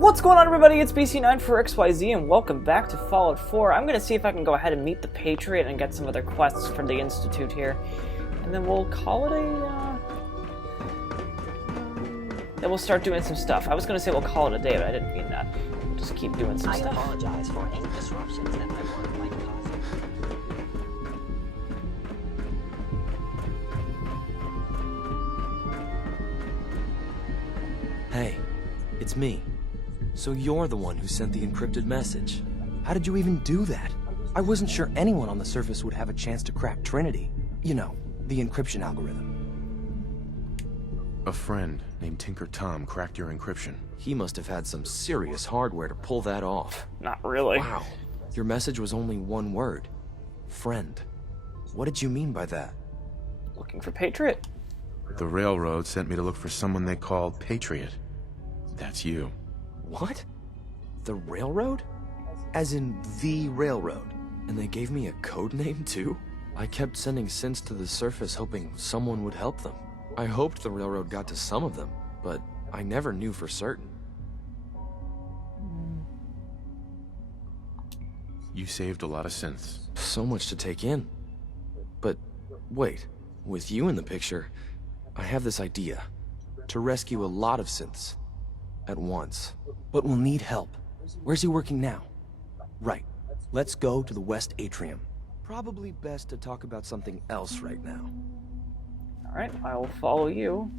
What's going on, everybody? It's BC9 for XYZ, and welcome back to Fallout 4. I'm going to see if I can go ahead and meet the Patriot and get some other quests for the Institute here. And then we'll call it then we'll start doing some stuff. I was going to say we'll call it a day, but I didn't mean that. We'll just keep doing some stuff. I apologize for any disruptions that my work might cause. Hey, it's me. So you're the one who sent the encrypted message. How did you even do that? I wasn't sure anyone on the surface would have a chance to crack Trinity. You know, the encryption algorithm. A friend named Tinker Tom cracked your encryption. He must have had some serious hardware to pull that off. Not really. Wow. Your message was only one word. Friend. What did you mean by that? Looking for Patriot. The railroad sent me to look for someone they called Patriot. That's you. What? The railroad? As in the railroad? And they gave me a code name too? I kept sending synths to the surface hoping someone would help them. I hoped the railroad got to some of them, but I never knew for certain. You saved a lot of synths. So much to take in. But wait, with you in the picture, I have this idea. To rescue a lot of synths. At once. But we'll need help. Where's he working now? Right. Let's go to the West Atrium. Probably best to talk about something else right now. Alright, I will follow you.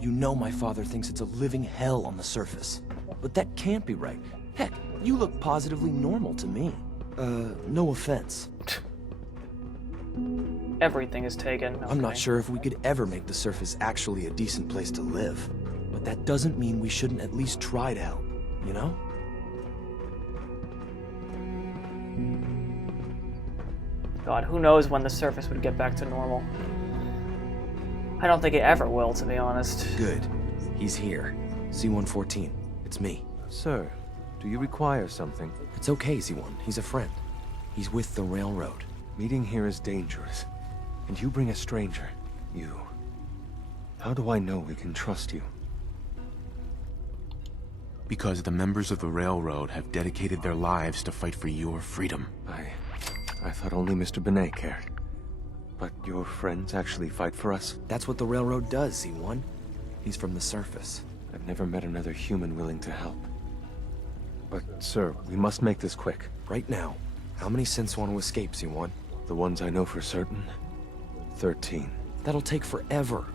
You know my father thinks it's a living hell on the surface. But that can't be right. Heck, you look positively normal to me. No offense. Everything is taken. Okay. I'm not sure if we could ever make the surface actually a decent place to live. But that doesn't mean we shouldn't at least try to help, you know? God, who knows when the surface would get back to normal. I don't think it ever will, to be honest. Good. He's here. C-114. It's me. Sir, do you require something? It's okay, Z-1. He's a friend. He's with the railroad. Meeting here is dangerous. And you bring a stranger. You. How do I know we can trust you? Because the members of the railroad have dedicated their lives to fight for your freedom. I thought only Mr. Benet cared. But your friends actually fight for us? That's what the railroad does, Z-1. He's from the surface. I've never met another human willing to help. But, sir, we must make this quick. Right now, how many synths want to escape, Z-1? The ones I know for certain? 13. That'll take forever.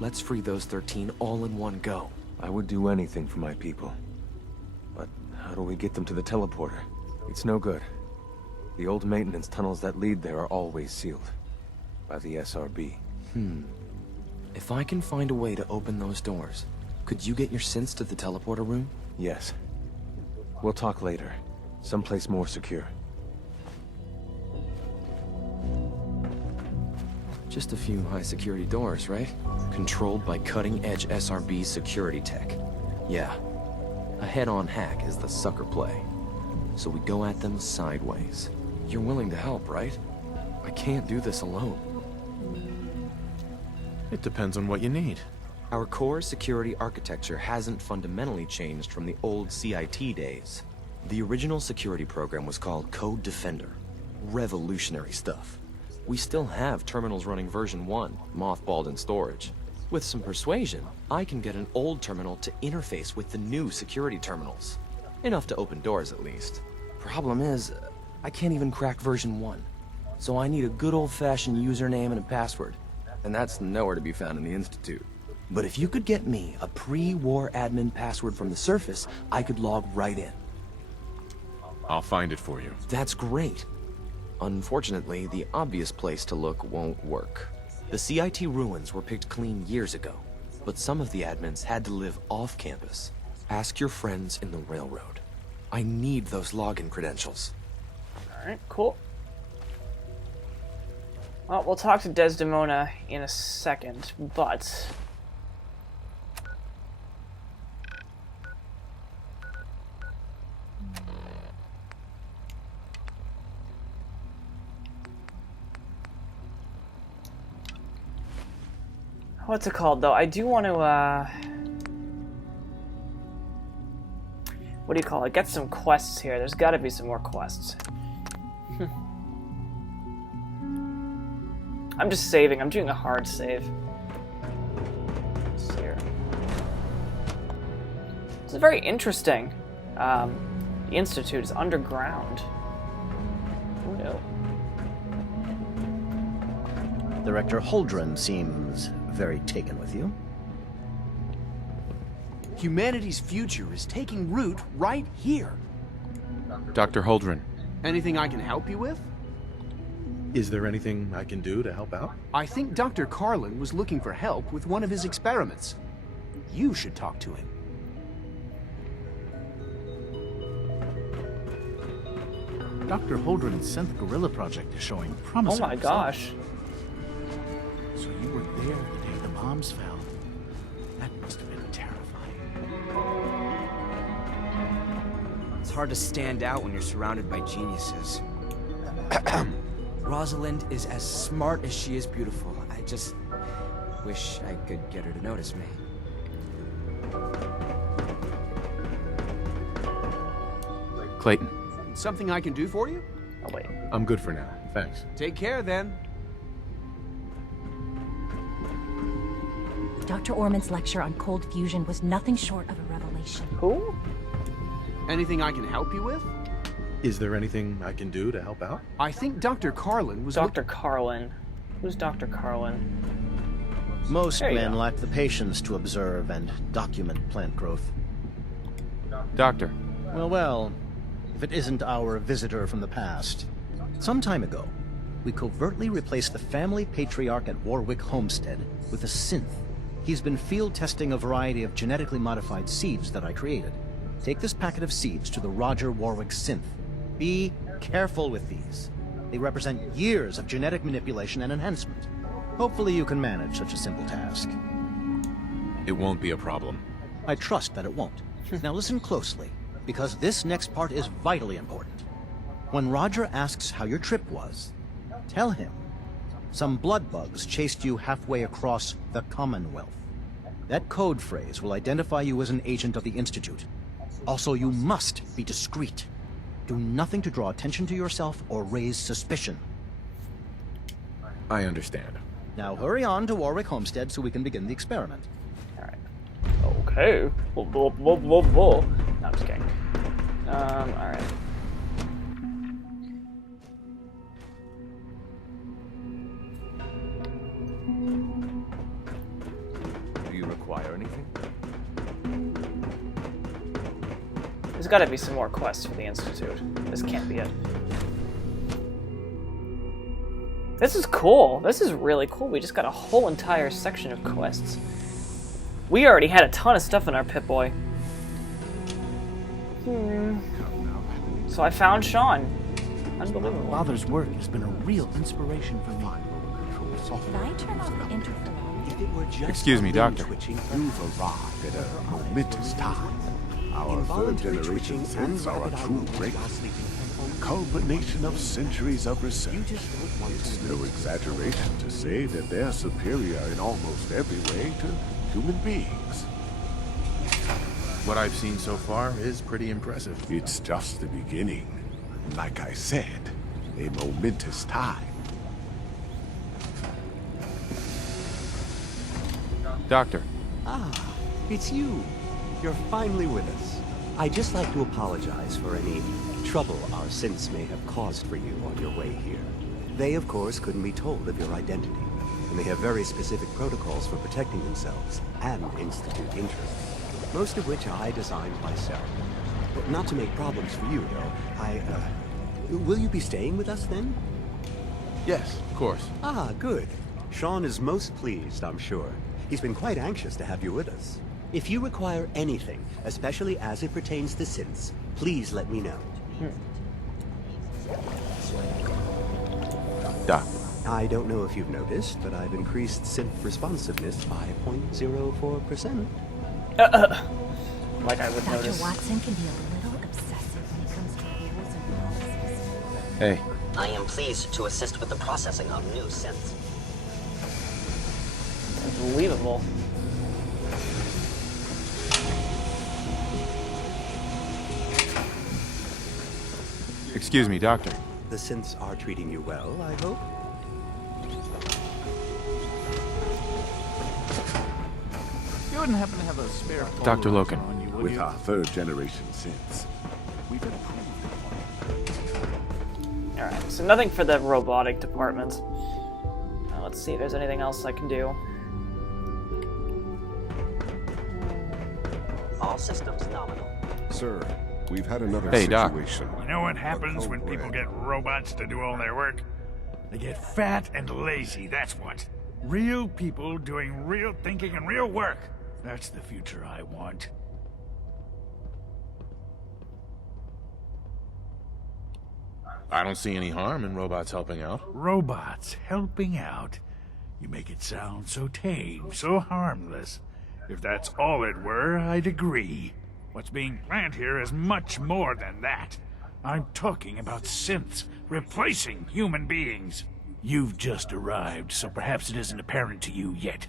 Let's free those 13 all in one go. I would do anything for my people. But how do we get them to the teleporter? It's no good. The old maintenance tunnels that lead there are always sealed. By the SRB. If I can find a way to open those doors, could you get your synths to the teleporter room? Yes. We'll talk later. Someplace more secure. Just a few high-security doors, right? Controlled by cutting-edge SRB security tech. Yeah. A head-on hack is the sucker play. So we go at them sideways. You're willing to help, right? I can't do this alone. It depends on what you need. Our core security architecture hasn't fundamentally changed from the old CIT days. The original security program was called Code Defender. Revolutionary stuff. We still have terminals running version 1, mothballed in storage. With some persuasion, I can get an old terminal to interface with the new security terminals. Enough to open doors, at least. Problem is, I can't even crack version 1. So I need a good old-fashioned username and a password. And that's nowhere to be found in the Institute. But if you could get me a pre-war admin password from the surface, I could log right in. I'll find it for you. That's great. Unfortunately, the obvious place to look won't work. The CIT ruins were picked clean years ago, but some of the admins had to live off-campus. Ask your friends in the railroad. I need those login credentials. Alright, cool. Well, we'll talk to Desdemona in a second, but... What's it called, though? I do want to, what do you call it? Get some quests here. There's got to be some more quests. I'm just saving. I'm doing a hard save. Let's see here. This is very interesting. The Institute is underground. Who knew? Director Holdren seems very taken with you. Humanity's future is taking root right here. Dr. Holdren, Anything I can help you with? is there anything I can do to help out? I think Dr. Carlin was looking for help with one of his experiments. You should talk to him. Dr. Holdren's synth gorilla project is showing promising Oh my results. gosh. So you were there the day the bombs fell. That must have been terrifying. It's hard to stand out when you're surrounded by geniuses. Rosalind is as smart as she is beautiful. I just wish I could get her to notice me. Clayton, Something I can do for you? Oh wait. I'm good for now. Thanks. Take care then. Dr. Orman's lecture on cold fusion was nothing short of a revelation. Who? Anything I can help you with? Is there anything I can do to help out? I think Dr. Carlin was Dr. Carlin. Who's Dr. Carlin? Most There you men go. lack the patience to observe and document plant growth. Doctor, Well, if it isn't our visitor from the past. Some time ago, we covertly replaced the family patriarch at Warwick Homestead with a synth. He's been field testing a variety of genetically modified seeds that I created. Take this packet of seeds to the Roger Warwick synth. Be careful with these. They represent years of genetic manipulation and enhancement. Hopefully you can manage such a simple task. it won't be a problem. I trust that it won't. Now listen closely, because this next part is vitally important. When Roger asks how your trip was, tell him some blood bugs chased you halfway across the Commonwealth. That code phrase will identify you as an agent of the Institute. Also, you must be discreet. Do nothing to draw attention to yourself or raise suspicion. I understand. Now hurry on to Warwick Homestead so we can begin the experiment. Alright. Okay. Whoa, whoa, whoa, whoa, whoa. No, I'm just kidding. Alright. Do you require anything? There's gotta be some more quests for the Institute. This can't be it. This is cool. This is really cool. We just got a whole entire section of quests. We already had a ton of stuff in our Pip-Boy. So I found Sean. Unbelievable. Father's work has been a real inspiration for me. Did I turn off the interferon? If it were just Excuse me, a Doctor. moon twitching, You've arrived at a momentous time. Our third involuntary generation twitching and synths are a rapid eye true movement breakthrough. while sleeping can A culmination of centuries of research. You just don't want It's to no exaggeration to say that they're superior in almost every way to human beings. What I've seen so far is pretty impressive. It's just the beginning. Like I said, a momentous time. Doctor, Ah, it's you. You're finally with us. I'd just like to apologize for any trouble our synths may have caused for you on your way here. They, of course, couldn't be told of your identity, and they have very specific protocols for protecting themselves and Institute interests, most of which I designed myself. But not to make problems for you, though. Will you be staying with us then? yes, of course. Ah, good. Sean is most pleased, I'm sure. He's been quite anxious to have you with us. If you require anything, especially as it pertains to synths, please let me know. Doc, I don't know if you've noticed, but I've increased synth responsiveness by 0.04%. Like I would Dr. notice. Watson can be a little obsessive when it comes to rules and policies. hey, I am pleased to assist with the processing of new synths. Excuse me, Doctor. The synths are treating you well, I hope? You wouldn't happen to have a spare Dr. polaroid Loken. on you, would With you? our third-generation synths, we've improved Alright, so nothing for the robotic department. Now let's see if there's anything else I can do. All systems nominal. Sir, we've had another Hey, Doc. situation. You know what happens when people get robots to do all their work? They get fat and lazy, that's what. Real people doing real thinking and real work. That's the future I want. I don't see any harm in robots helping out. Robots helping out. You make it sound so tame, so harmless. If that's all it were, I'd agree. What's being planned here is much more than that. I'm talking about synths replacing human beings. You've just arrived, so perhaps it isn't apparent to you yet.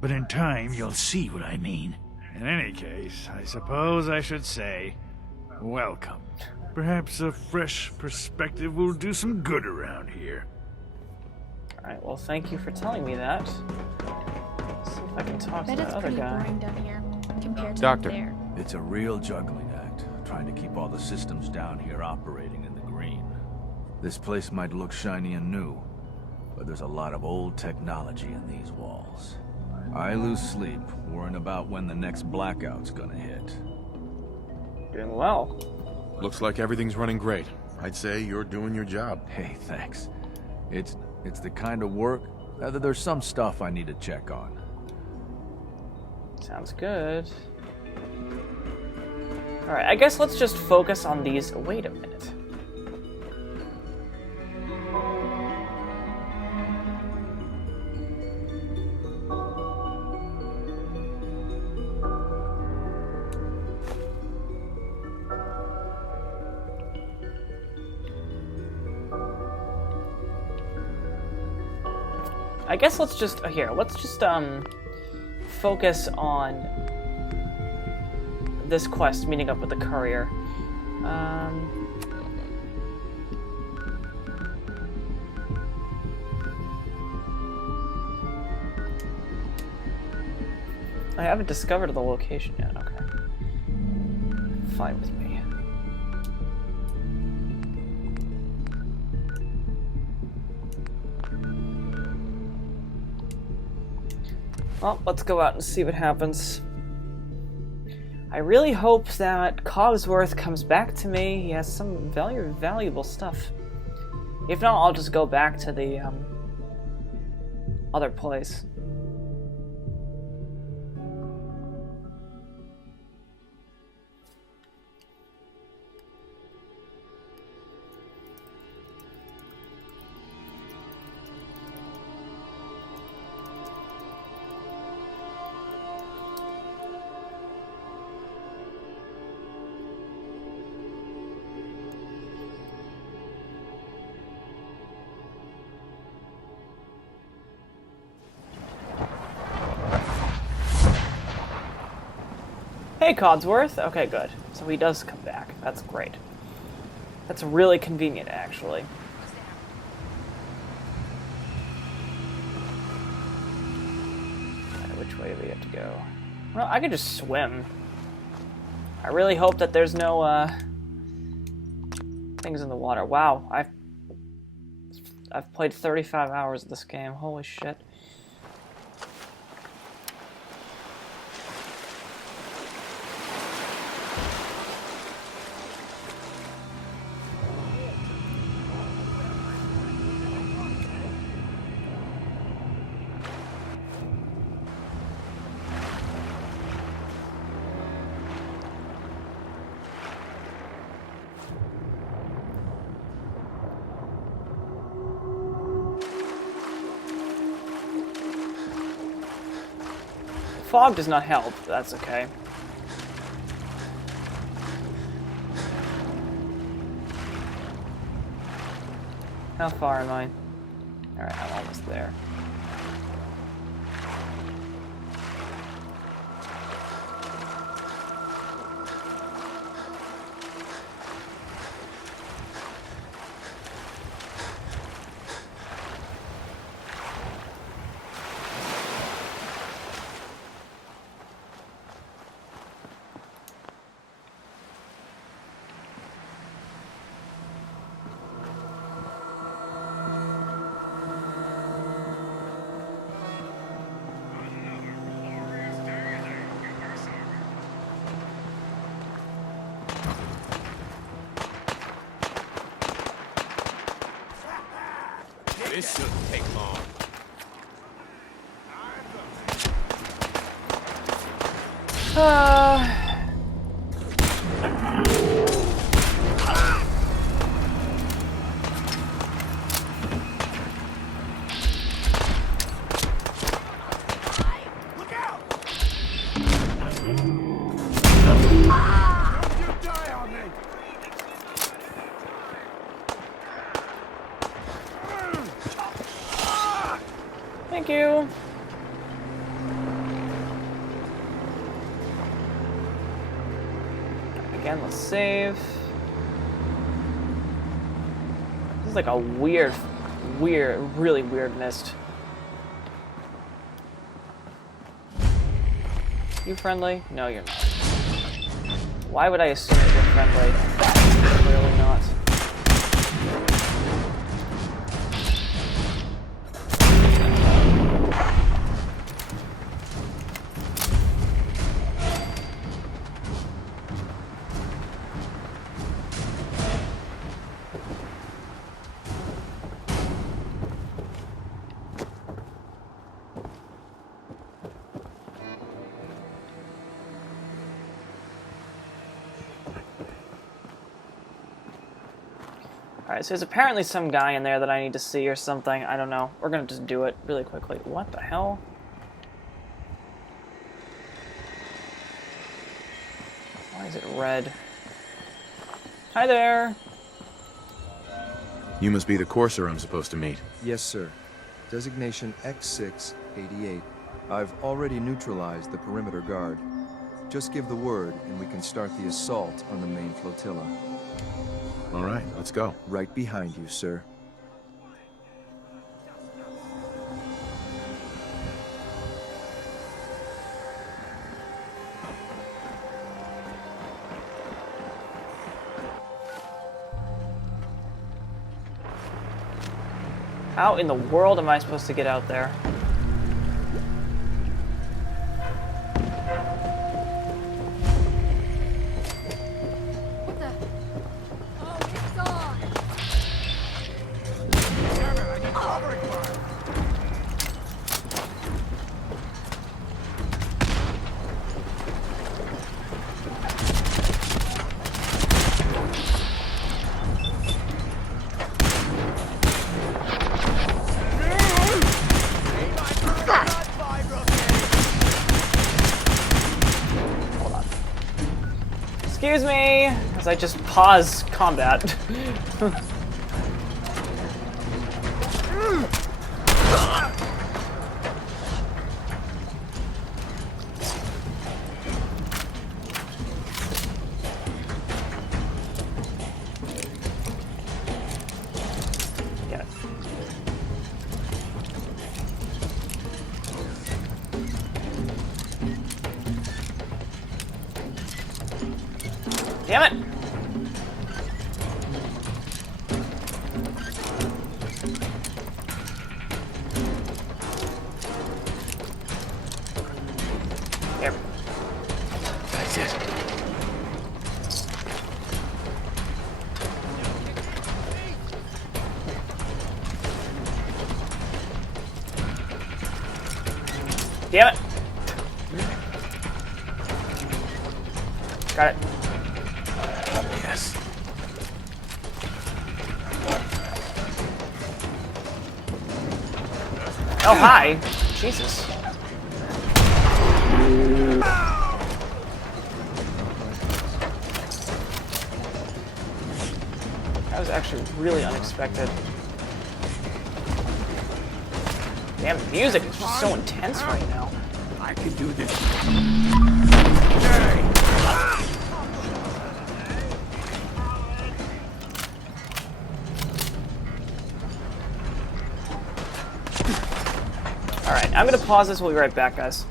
But in time, you'll see what I mean. In any case, I suppose I should say, welcome. Perhaps a fresh perspective will do some good around here. Alright, well, thank you for telling me that. Let's see if I can talk to Bet that it's other pretty guy. boring down here compared to Doctor. up there. It's a real juggling act, trying to keep all the systems down here operating in the green. This place might look shiny and new, but there's a lot of old technology in these walls. I lose sleep worrying about when the next blackout's gonna hit. Doing well. Looks like everything's running great. I'd say you're doing your job. Hey, thanks. It's the kind of work that there's some stuff I need to check on. Sounds good. Alright, I guess let's just focus on these. Wait a minute. I guess let's just focus on this quest, meeting up with the courier. I haven't discovered the location yet. Okay, fine with me. Well, let's go out and see what happens. I really hope that Cogsworth comes back to me. He has some valuable stuff. If not, I'll just go back to the other place. Hey, Codsworth. Okay, good. So he does come back. That's great. That's really convenient, actually. Right, which way do we have to go? Well, I could just swim. I really hope that there's no, things in the water. Wow, I've played 35 hours of this game. Holy shit. Fog does not help, but that's okay. How far am I? Alright, I'm almost there. This shouldn't take long. Thank you. Again, let's save. This is like a weird, really weird mist. You friendly? No, you're not. Why would I assume that you're friendly? Clearly not. Alright, so there's apparently some guy in there that I need to see or something. I don't know. We're gonna just do it really quickly. What the hell? Why is it red? Hi there! You must be the courser I'm supposed to meet. Yes, sir. Designation X688. I've already neutralized the perimeter guard. Just give the word, and we can start the assault on the main flotilla. All right, let's go. Right behind you, sir. How in the world am I supposed to get out there? Excuse me, as I just pause combat. Get it. Damn it! There. That's it. Damn it! Got it. Yes. Oh, hi. Jesus. That was actually really unexpected. Damn, the music is just so intense right now. I can do this. Alright, I'm gonna pause this. We'll be right back, guys.